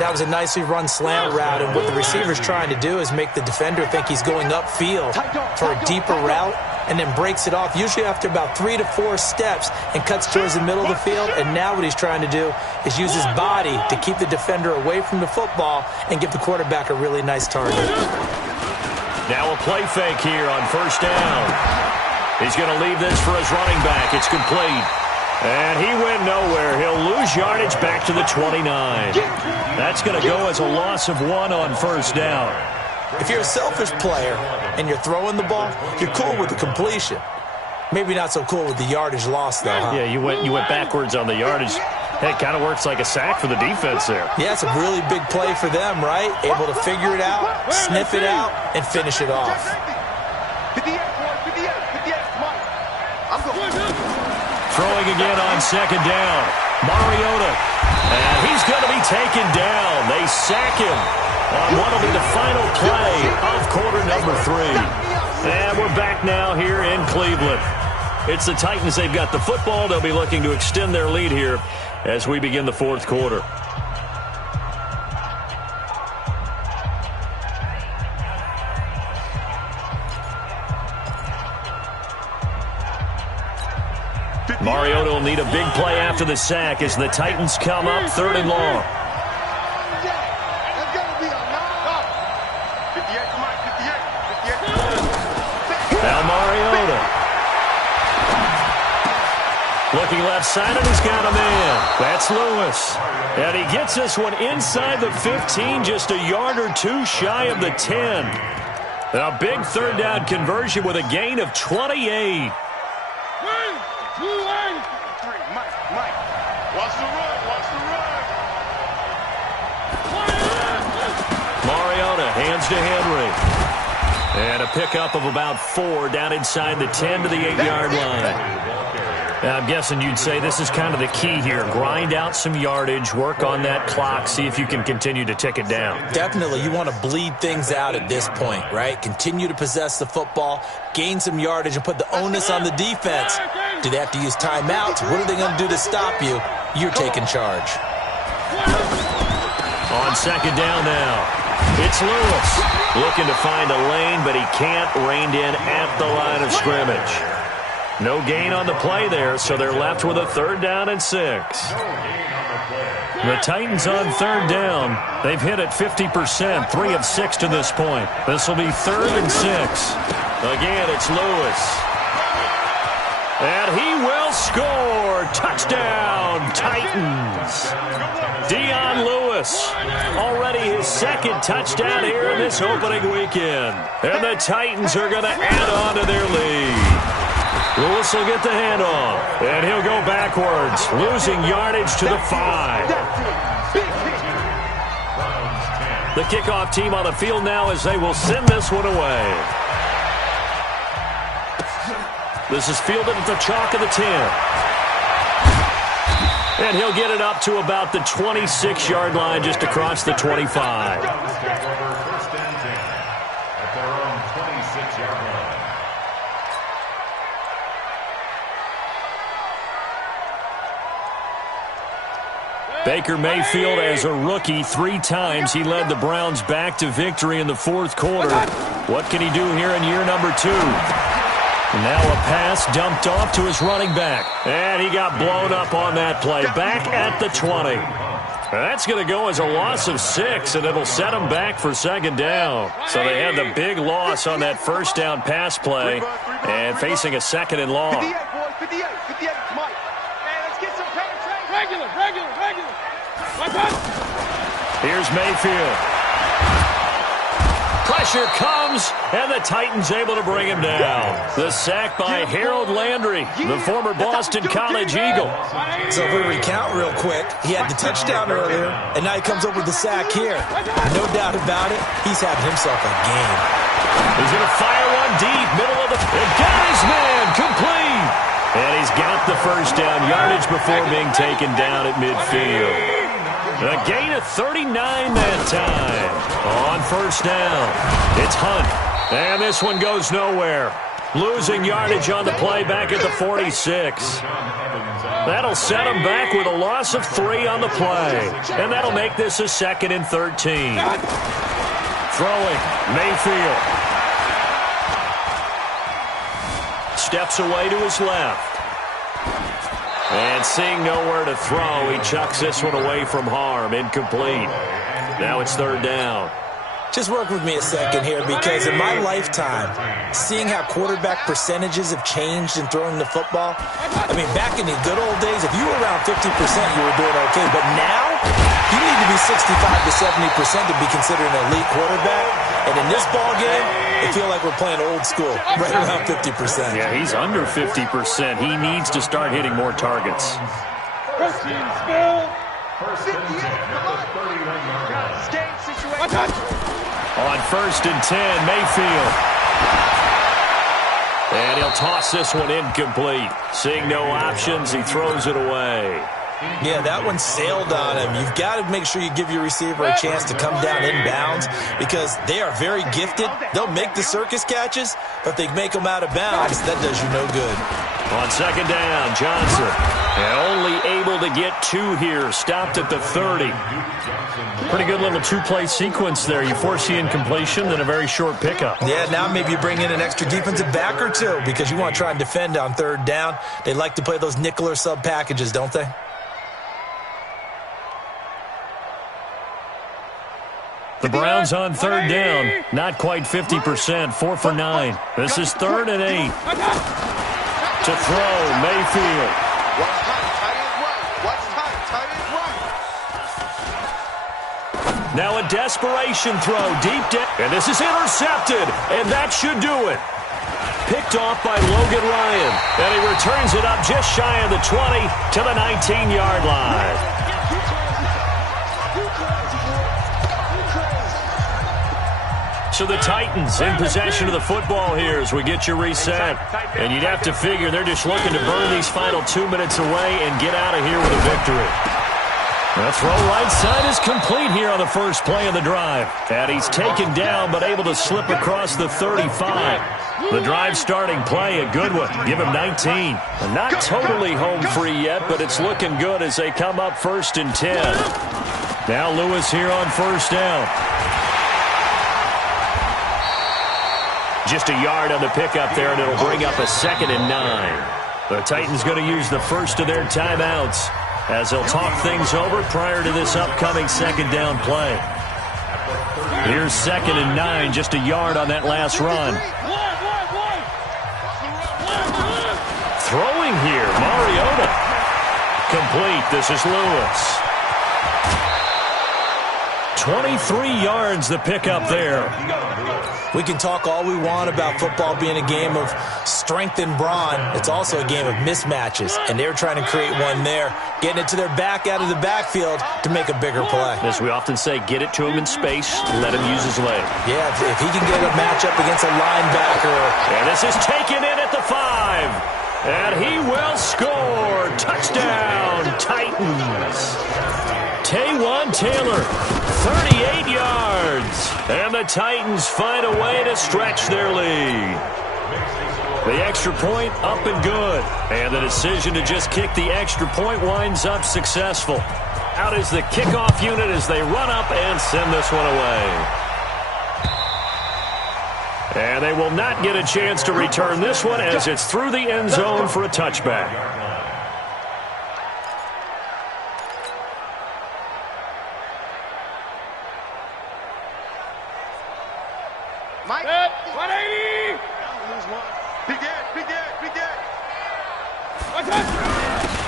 That was a nicely run slant route, and what the receiver's trying to do is make the defender think he's going upfield for a deeper route, and then breaks it off, usually after about 3 to 4 steps, and cuts towards the middle of the field. And now what he's trying to do is use his body to keep the defender away from the football and give the quarterback a really nice target. Now a play fake here on 1st down. He's going to leave this for his running back. It's complete. And he went nowhere. He'll lose yardage back to the 29. That's going to go as a loss of 1 on 1st down. If you're a selfish player and you're throwing the ball, you're cool with the completion. Maybe not so cool with the yardage loss, though, huh? Yeah, you went backwards on the yardage. It kind of works like a sack for the defense there. Yeah, it's a really big play for them, right? Able to figure it out, sniff it out, and finish it off. Throwing again on 2nd down. Mariota. And he's going to be taken down. They sack him on what will be the final play of quarter number 3. And we're back now here in Cleveland. It's the Titans. They've got the football. They'll be looking to extend their lead here as we begin the 4th quarter. Mariota will need a big play after the sack as the Titans come up 3rd and long. Now Mariota. Looking left side, and he's got a man. That's Lewis. And he gets this one inside the 15, just a yard or 2 shy of the 10. A big 3rd down conversion with a gain of 28. Mariota hands to Henry. And a pickup of about 4 down inside the 10 to the 8-yard line. Now, I'm guessing you'd say this is kind of the key here. Grind out some yardage, work on that clock, see if you can continue to tick it down. Definitely. You want to bleed things out at this point, right? Continue to possess the football, gain some yardage, and put the onus on the defense. Do they have to use timeouts? What are they going to do to stop you? You're taking charge. On second down now, it's Lewis. Looking to find a lane, but he can't. Reined in at the line of scrimmage. No gain on the play there, so they're left with a 3rd down and 6. The Titans on 3rd down. They've hit it 50%, 3 of 6 to this point. This will be 3rd and 6. Again, it's Lewis. And he will score. Touchdown, Titans. Dion Lewis, already his 2nd touchdown here in this opening weekend. And the Titans are going to add on to their lead. Lewis will get the handoff, and he'll go backwards, losing yardage to the 5. The kickoff team on the field now as they will send this one away. This is fielded at the chalk of the 10. And he'll get it up to about the 26-yard line, just across the 25. First and 10 at their own 26-yard line. Baker Mayfield, as a rookie, 3 times he led the Browns back to victory in the 4th quarter. What can he do here in year number 2? Now a pass dumped off to his running back. And he got blown up on that play. Back at the 20. That's going to go as a loss of 6, and it'll set them back for 2nd down. So they had the big loss on that 1st down pass play and facing a 2nd and long. 58, boys, 58, Mike. Man, let's get some penetration. Regular. Here's Mayfield. Pressure comes, and the Titans able to bring him down. The sack by Harold Landry, the former Boston College Eagle. So if we recount real quick, he had the touchdown earlier, and now he comes over with the sack here. No doubt about it, he's having himself a game. He's going to fire one deep, middle of the... And got his man, complete! And he's got the 1st down yardage before being taken down at midfield. A gain of 39 that time. On 1st down, it's Hunt. And this one goes nowhere. Losing yardage on the play back at the 46. That'll set him back with a loss of 3 on the play. And that'll make this a 2nd and 13. Throwing, Mayfield. Steps away to his left. And seeing nowhere to throw, he chucks this one away from harm. Incomplete. Now it's 3rd down. Just work with me a second here, because in my lifetime, seeing how quarterback percentages have changed in throwing the football, I mean, back in the good old days, if you were around 50%, you were doing okay. But now, you need to be 65 to 70% to be considered an elite quarterback. And in this ball game, I feel like we're playing old school, right around 50%. Yeah, he's under 50%. He needs to start hitting more targets. First and 10 at the 31-yard line. Game situation. On 1st and 10, Mayfield. And he'll toss this one incomplete. Seeing no options, he throws it away. Yeah, that one sailed on him. You've got to make sure you give your receiver a chance to come down inbounds, because they are very gifted. They'll make the circus catches, but if they make them out of bounds, that does you no good. On 2nd down, Johnson. And only able to get 2 here. Stopped at the 30. Pretty good little 2-play sequence there. You force the incompletion, then a very short pickup. Yeah, now maybe you bring in an extra defensive back or 2, because you want to try and defend on 3rd down. They like to play those nickel or sub packages, don't they? The Browns on 3rd down. Not quite 50%. 4 for 9. This is 3rd and 8. To throw, Mayfield. Now a desperation throw deep down. And this is intercepted. And that should do it. Picked off by Logan Ryan. And he returns it up just shy of the 20 to the 19-yard line. So the Titans in possession of the football here as we get you reset. And you'd have to figure they're just looking to burn these final 2 minutes away and get out of here with a victory. The throw right side is complete here on the first play of the drive. And he's taken down but able to slip across the 35. The drive starting play, a good one. Give him 19. Not totally home free yet, but it's looking good as they come up 1st and 10. Now Lewis here on first down. Just a yard on the pickup there, and it'll bring up a 2nd and 9. The Titans going to use the first of their timeouts as they'll talk things over prior to this upcoming 2nd down play. Here's 2nd and 9, just a yard on that last run. Throwing here, Mariota. Complete, this is Lewis. 23 yards the pickup there. We can talk all we want about football being a game of strength and brawn. It's also a game of mismatches, and they're trying to create one there, getting it to their back out of the backfield to make a bigger play. As we often say, get it to him in space, let him use his leg. Yeah, if he can get a matchup against a linebacker. And this is taken in at the 5. And he will score. Touchdown, Titans. Taywan Taylor, 38 yards. And the Titans find a way to stretch their lead. The extra point up and good. And the decision to just kick the extra point winds up successful. Out is the kickoff unit as they run up and send this one away. And they will not get a chance to return this one as it's through the end zone for a touchback. Mike, 180.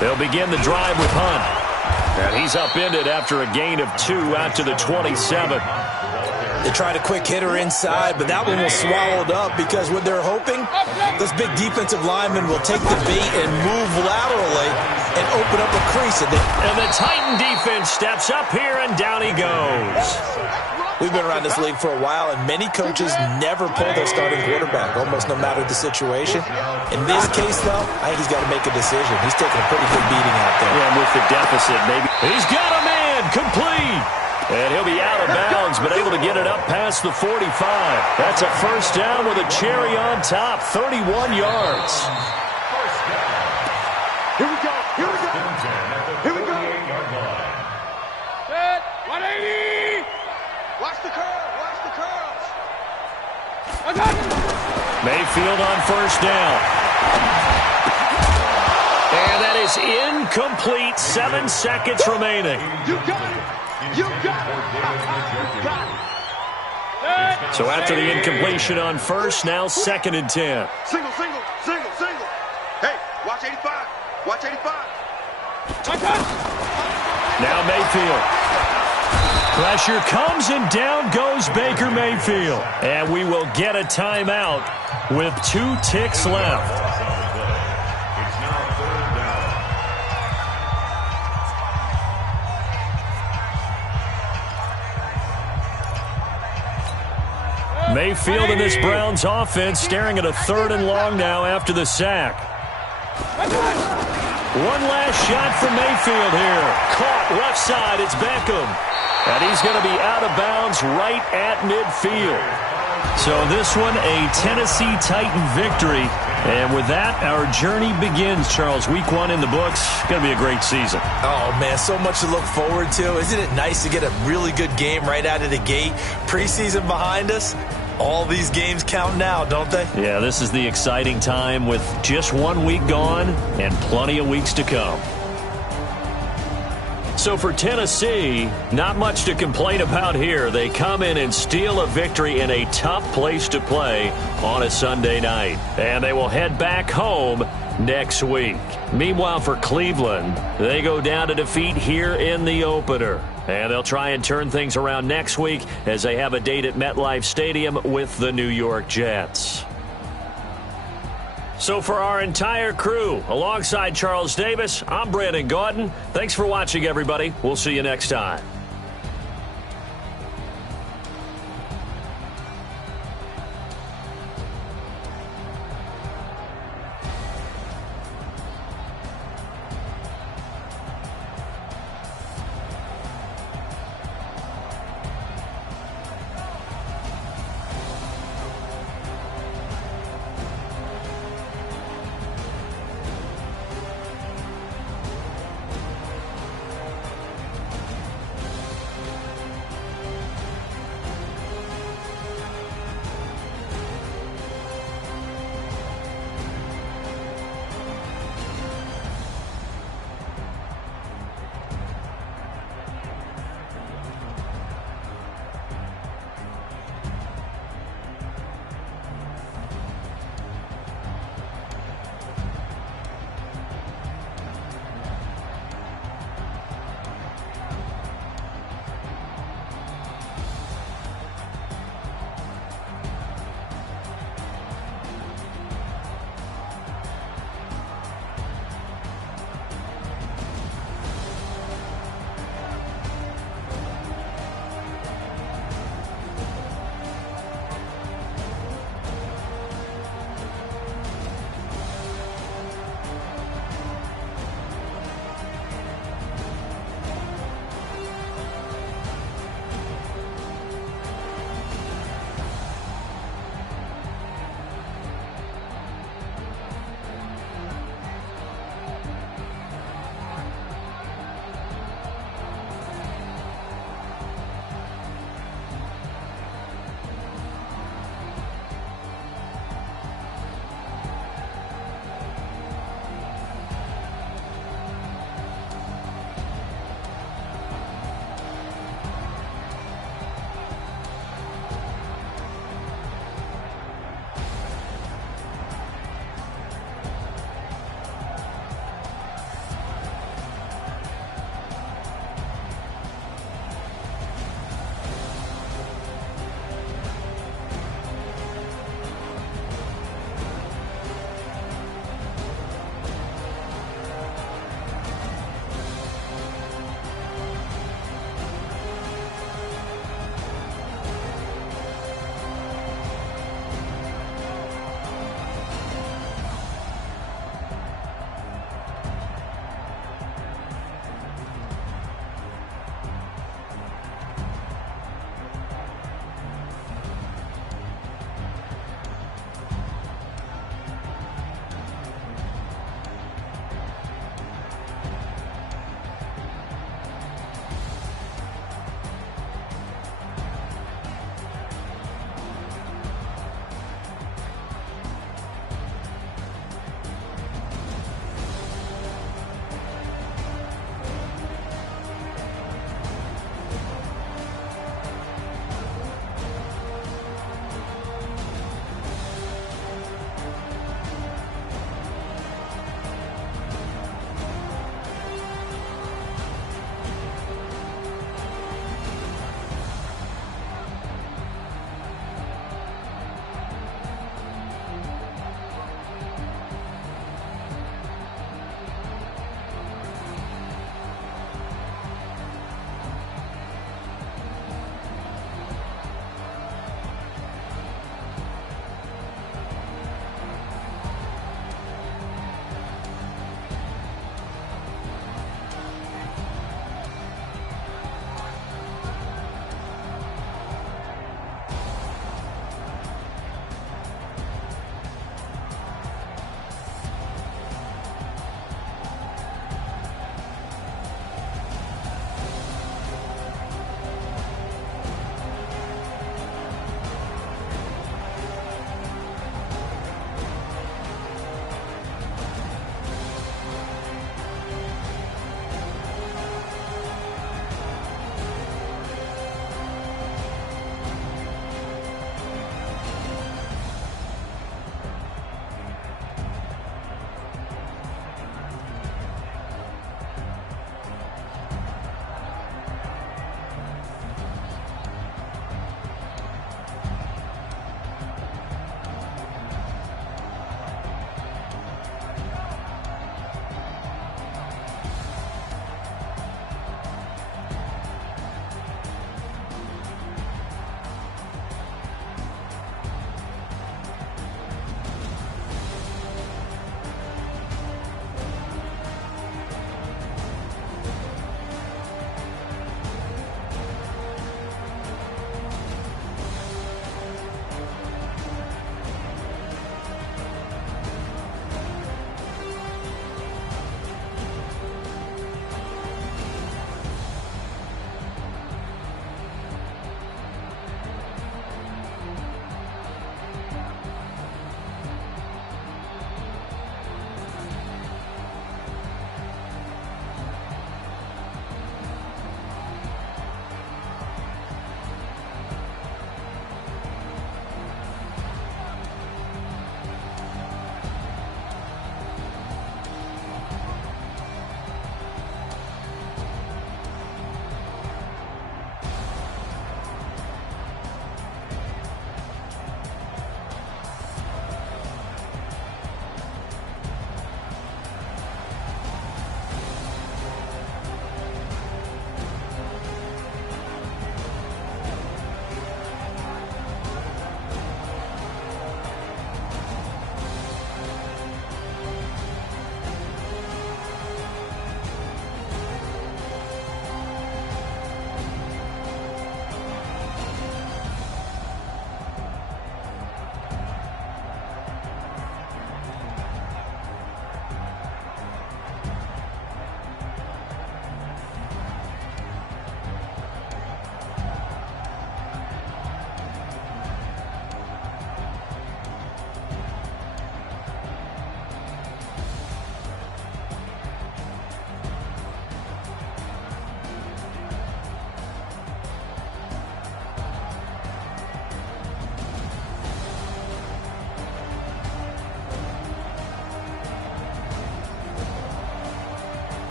They'll begin the drive with Hunt. And he's upended after a gain of 2 out to the 27. They tried a quick hitter inside, but that one was swallowed up because what they're hoping, this big defensive lineman will take the bait and move laterally and open up a crease. And the Titan defense steps up here, and down he goes. We've been around this league for a while, and many coaches never pull their starting quarterback, almost no matter the situation. In this case, though, I think he's got to make a decision. He's taking a pretty good beating out there. Yeah, with the deficit, maybe. He's got a man, complete. And he'll be out of bounds, but able to get it up past the 45. That's a first down with a cherry on top, 31 yards. Here we go. Here we go. Here we go. Set. 180. Watch the curl. Watch the curls. Mayfield on first down. And that is incomplete. 7 seconds remaining. You got it. You got it. So after the incompletion on first, now 2nd and 10. Single. Hey, watch 85. Watch 85. Now Mayfield. Pressure comes and down goes Baker Mayfield. And we will get a timeout with 2 ticks left. Mayfield in this Browns offense staring at a 3rd and long now after the sack. One last shot from Mayfield here. Caught left side, it's Beckham. And he's going to be out of bounds right at midfield. So this one, a Tennessee Titan victory. And with that, our journey begins, Charles. Week 1 in the books. Going to be a great season. Oh, man, so much to look forward to. Isn't it nice to get a really good game right out of the gate? Preseason behind us. All these games count now, don't they? Yeah, this is the exciting time with just 1 week gone and plenty of weeks to come. So for Tennessee, not much to complain about here. They come in and steal a victory in a tough place to play on a Sunday night. And they will head back home next week. Meanwhile, for Cleveland, they go down to defeat here in the opener. And they'll try and turn things around next week as they have a date at MetLife Stadium with the New York Jets. So for our entire crew, alongside Charles Davis, I'm Brandon Gaudin. Thanks for watching, everybody. We'll see you next time.